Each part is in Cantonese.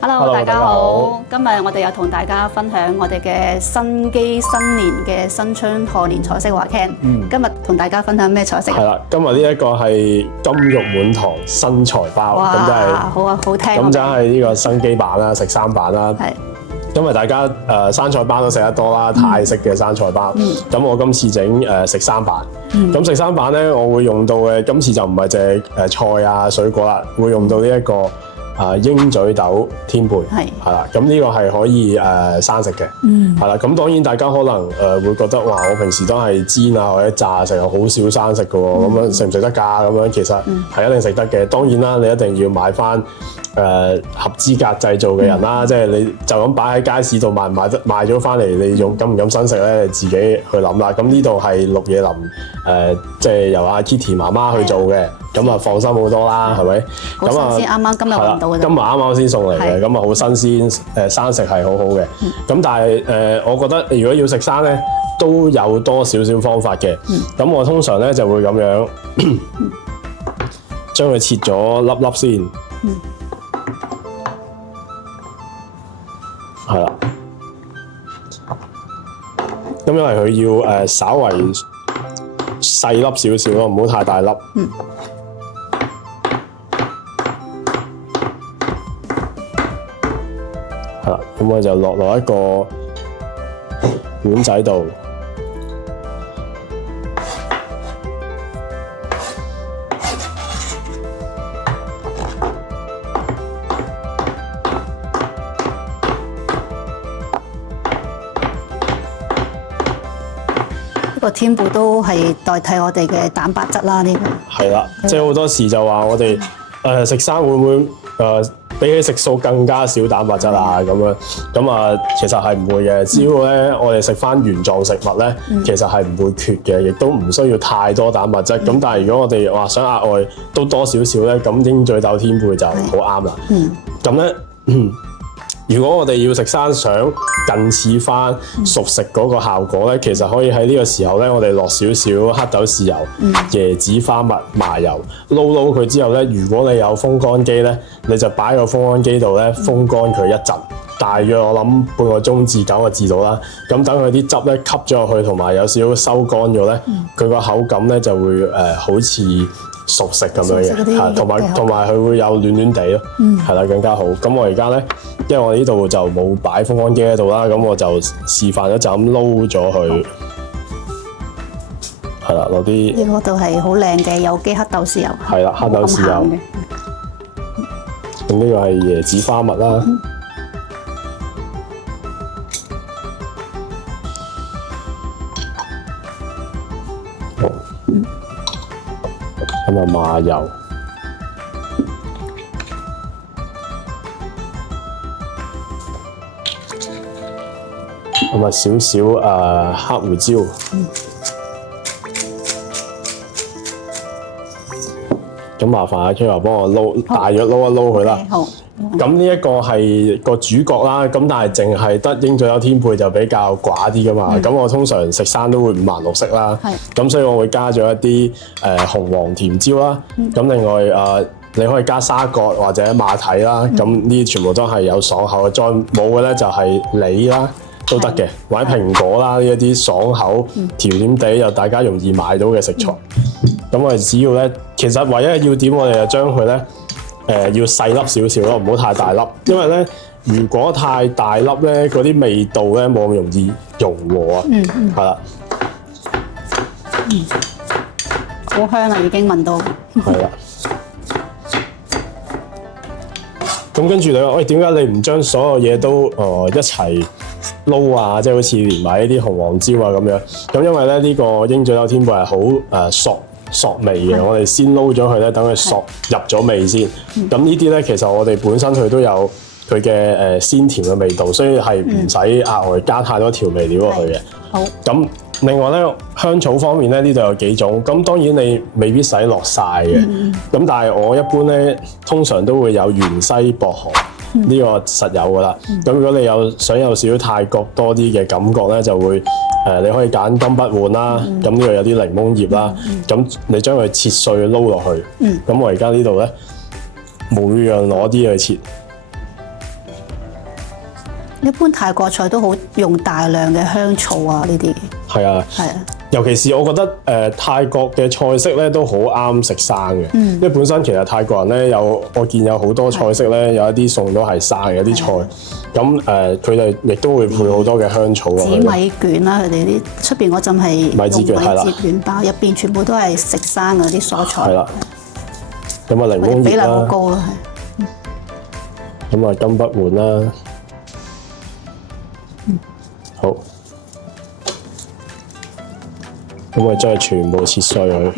Hello， 大家好。今日我哋又同大家分享我哋嘅新機新年嘅新春賀年菜式話 Ken。今日同大家分享咩菜式？係啦，今日呢一個係金玉滿堂新財包，哇，咁就係好啊，好聽。咁就係呢個新機版啦，食三版啦。係。因為大家生菜包都食得多啦，泰式嘅生菜包。咁我今次整食三版。咁食三版咧，我會用到嘅今次就唔係淨係菜啊水果啦，會用到呢一個鷹嘴豆天貝。係啦，咁呢個係可以生食嘅。係啦，咁當然大家可能會覺得哇，我平時都係煎啊或者炸食，好少生食嘅喎，咁樣食唔食得㗎？咁樣其實係一定食得嘅。當然啦，你一定要買翻合資格製造嘅人啦，即係你就咁擺喺街市度賣唔賣得賣咗翻嚟，你敢唔敢生食咧？你自己去諗啦。咁呢度係綠野林即係由阿 Kitty 媽媽去做嘅，咁啊放心好多啦，係咪？好新鮮，啱啱今日揾到嘅。今日啱啱先送嚟嘅，咁啊好新鮮，生食係好好嘅。咁但係我覺得如果要食生咧，都有多少少方法嘅。咁我通常咧就會咁樣將佢切咗粒粒先。係啦，咁因為佢要稍為細粒少少咯，唔好太大粒。係啦，咁我就落一個碗仔度。呢個天貝都係代替我哋嘅蛋白質啦，呢個係啦，即係好多時就話我哋食生會唔會比起食素更加少蛋白質啊咁樣，咁啊其實係唔會嘅，只要咧我哋食翻原狀食物咧，其實係唔會缺嘅，亦都唔需要太多蛋白質。咁但係如果我哋話想額外都多少少咧，咁鷹嘴豆天貝就好啱啦。咁咧如果我哋要食生想近似翻熟食嗰個效果咧，其實可以喺呢個時候咧，我哋落少少黑豆豉油、椰子花蜜、麻油，撈佢之後咧，如果你有風乾機咧，你就擺個風乾機度咧風乾佢一陣，大約我諗半個鐘至9個字度啦。咁等佢啲汁咧吸咗落去，同埋有少少收乾咗咧，佢個口感咧就會好似熟食咁樣嘅，同埋佢會有暖暖地咯，係啦，更加好。咁我而家咧，因為我呢度就冇擺風乾機喺度啦，咁我就示範咗就咁撈咗佢，係啦，攞啲呢個度係好靚嘅有機黑豆豉油，係啦，黑豆豉油。咁呢個係椰子花蜜啦，咁啊麻油，咁啊少少黑胡椒，咁麻煩阿 K 華幫我撈，大約撈一撈佢啦。好。咁呢一個係個主角啦，咁但係淨係得鷹嘴豆天貝就比較寡啲噶嘛。咁我通常食生都會五顏六色啦。咁所以我會加咗一啲紅黃甜椒啦。咁另外你可以加沙葛或者馬蹄啦。咁呢啲全部都係有爽口嘅。再冇嘅咧就係梨啦都得嘅，或者蘋果啦呢一啲爽口甜甜地又大家容易買到嘅食材。咁我哋只要咧，其實唯一嘅要點我哋就將佢咧。要細粒少少咯，唔好太大粒，因為咧，如果太大粒咧，嗰啲味道咧冇咁容易融和啊。係啦。好香啊！已經聞到。係啦。咁跟住你話，喂，點解你唔將所有嘢都一齊撈啊？即係好似連埋呢啲紅黃椒啊咁樣。咁因為咧呢個鷹嘴豆天貝係好索味嘅，我哋先撈咗佢咧，等佢索入咗味先。咁呢啲咧，其實我哋本身佢都有佢嘅鮮甜嘅味道，所以係唔使額外加太多調味料落去嘅。好。咁另外咧，香草方面咧，呢度有幾種。咁當然你未必使落晒嘅。咁但係我一般咧，通常都會有芫茜、薄荷。呢個實有噶啦。咁如果你想有少少泰國多啲嘅感覺咧，就會你可以揀金不換啦。咁呢度有啲檸檬葉啦。咁你將佢切碎撈落去。咁我而家呢度咧，每樣攞啲去切。一般泰國菜都好用大量嘅香草啊，呢啲係啊，係啊，尤其是我覺得泰國嘅菜式咧都好啱食生嘅，因為本身其實泰國人咧我見有好多菜式咧有一啲餸都係生嘅，有啲菜咁佢哋亦都會配好多嘅香草落去。紫米卷啦，佢哋啲出邊嗰陣係米紙卷係啦，米紙卷包入邊全部都係食生嗰啲蔬菜。係啦，咁啊檸檬比例葉啦，好高啦，咁啊金不換啦，好，咁我將佢全部切碎佢。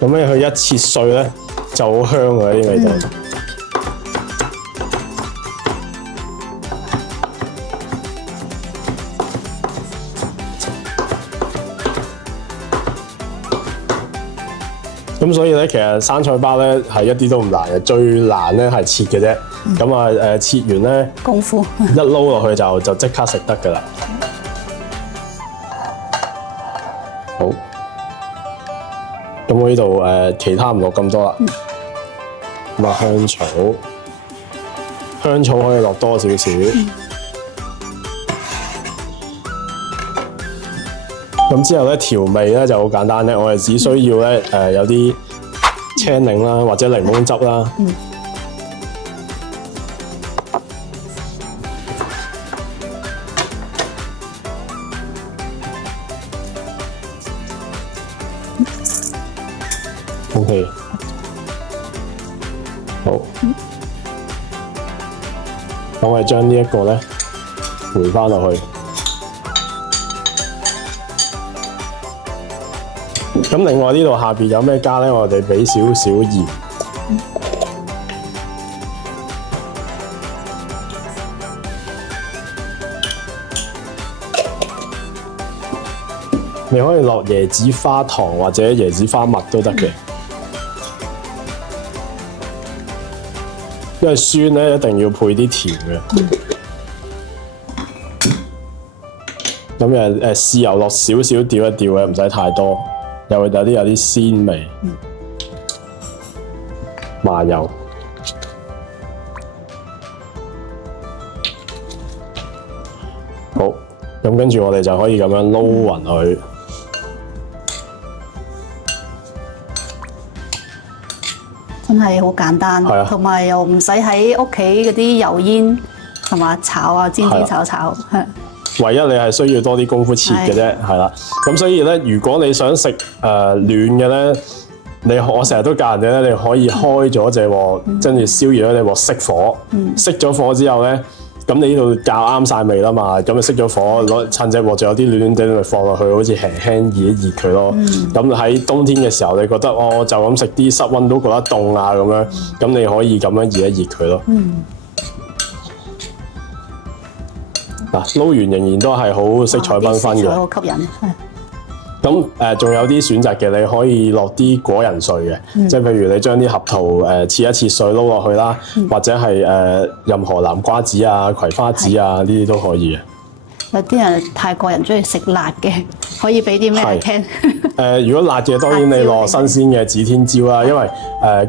咁咧佢一切碎咧就好香㗎啲味道。咁所以咧，其實生菜包咧係一啲都唔難嘅，最難咧係切嘅啫。咁啊切完咧功夫一撈落去就即刻食得㗎啦。好，咁我呢度其他唔落咁多啦。咁啊香草，香草可以落多少少。咁之後咧調味咧就好簡單咧，我哋只需要咧有啲青檸啦，或者檸檬汁啦。OK， 好。咁我哋將呢一個咧回翻落去。咁另外呢度下邊有咩加咧？我哋俾少少鹽，你可以落椰子花糖或者椰子花蜜都得嘅，因為酸咧一定要配啲甜嘅。咁豉油落少少調一調嘅，唔使太多。有啲鮮味，麻油，好，咁跟住我哋就可以咁樣撈勻佢，真係好簡單，同埋又唔使喺屋企嗰啲油煙係嘛炒啊煎炒炒。唯一你係需要多啲功夫切嘅啫，係啦。咁所以咧，如果你想食暖嘅咧，我成日都教人哋咧，你可以開咗隻鑊，跟住燒熱咗隻鑊熄火，熄咗火之後咧，咁你呢度較啱晒味啦嘛，咁你熄咗火，趁隻鑊仲有啲暖暖地，咪放落去，好似輕輕熱一熱佢咯。咁喺冬天嘅時候，你覺得就咁食啲室溫都覺得凍啊咁樣，咁你可以咁樣熱一熱佢咯。嗱，撈完仍然都係好色彩繽紛嘅，好吸引。咁仲有啲選擇嘅，你可以落啲果仁碎嘅，即係譬如你將啲合桃切一切碎撈落去啦，或者係任何南瓜子啊、葵花籽啊呢啲都可以嘅。有啲人泰國人中意食辣嘅，可以俾啲咩嚟聽？如果辣嘅，當然你落新鮮嘅指天椒啦，因為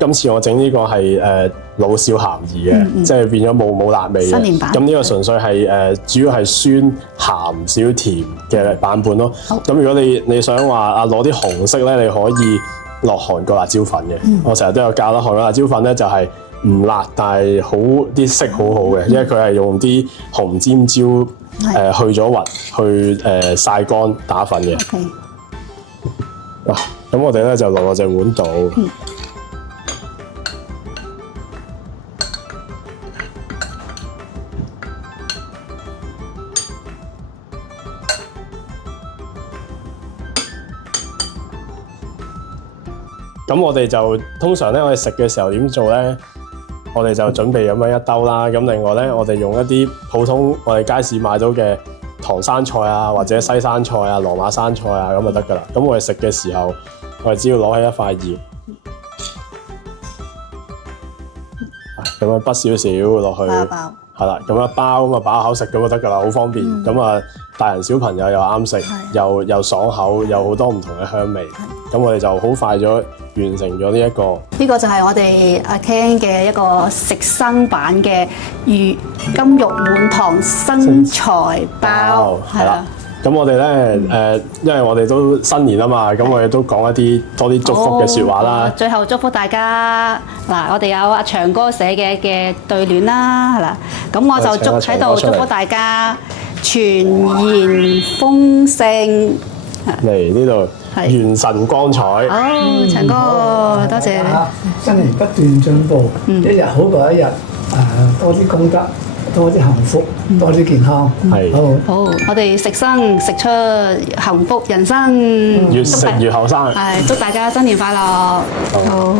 今次我整呢個係老少咸宜嘅，即係變咗冇辣味嘅。新年版。咁呢個純粹係主要係酸鹹少甜嘅版本咯。咁如果你想話攞啲紅色咧，你可以落韓國辣椒粉嘅。我成日都有教啦，韓國辣椒粉咧就係唔辣，但係啲色好好嘅，因為佢係用啲紅尖椒。去咗核，去曬乾打粉嘅。嗱，咁我哋咧就落隻碗度。咁我哋就通常咧，我哋食嘅時候點做咧？我哋就準備咁樣一兜啦，咁另外咧，我哋用一啲普通我哋街市買到嘅唐生菜啊，或者西生菜啊、羅馬生菜啊，咁就得噶啦。咁我哋食嘅時候，我哋只要攞起一塊葉，咁樣滗少少落去，係啦，咁一包咁啊把口食咁就得㗎啦，好方便。咁啊大人小朋友又啱食，又爽口，有好多唔同嘅香味。咁我哋就好快咗完成咗呢一個。呢個就係我哋阿 Ken 嘅一個食生版嘅金玉滿堂生財包，係啦。咁我哋咧因為我哋都新年啊嘛，咁我哋都講一啲多啲祝福嘅説話啦。最後祝福大家嗱，我哋有阿長哥寫嘅對聯啦，係啦。咁我就喺度祝福大家全然豐盛。嚟呢度元神光彩。好，長哥，多謝你。新年不斷進步，一日好過一日，多啲功德，多啲幸福，多啲健康。係。好，我哋食生食出幸福人生，越食越後生。係，祝大家新年快樂。好。